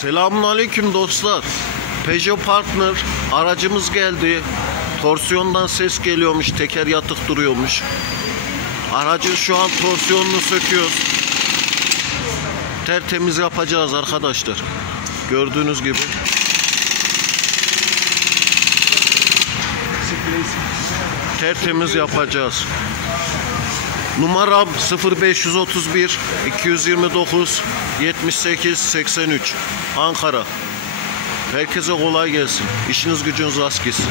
Selamünaleyküm dostlar. Peugeot Partner aracımız geldi. Torsiyondan ses geliyormuş, teker yatık duruyormuş. Aracın şu an torsiyonunu söküyoruz. Tertemiz yapacağız arkadaşlar. Gördüğünüz gibi. Tertemiz yapacağız. Numaram 0531 229 78 83 Ankara. Herkese kolay gelsin. İşiniz gücünüz rast gitsin.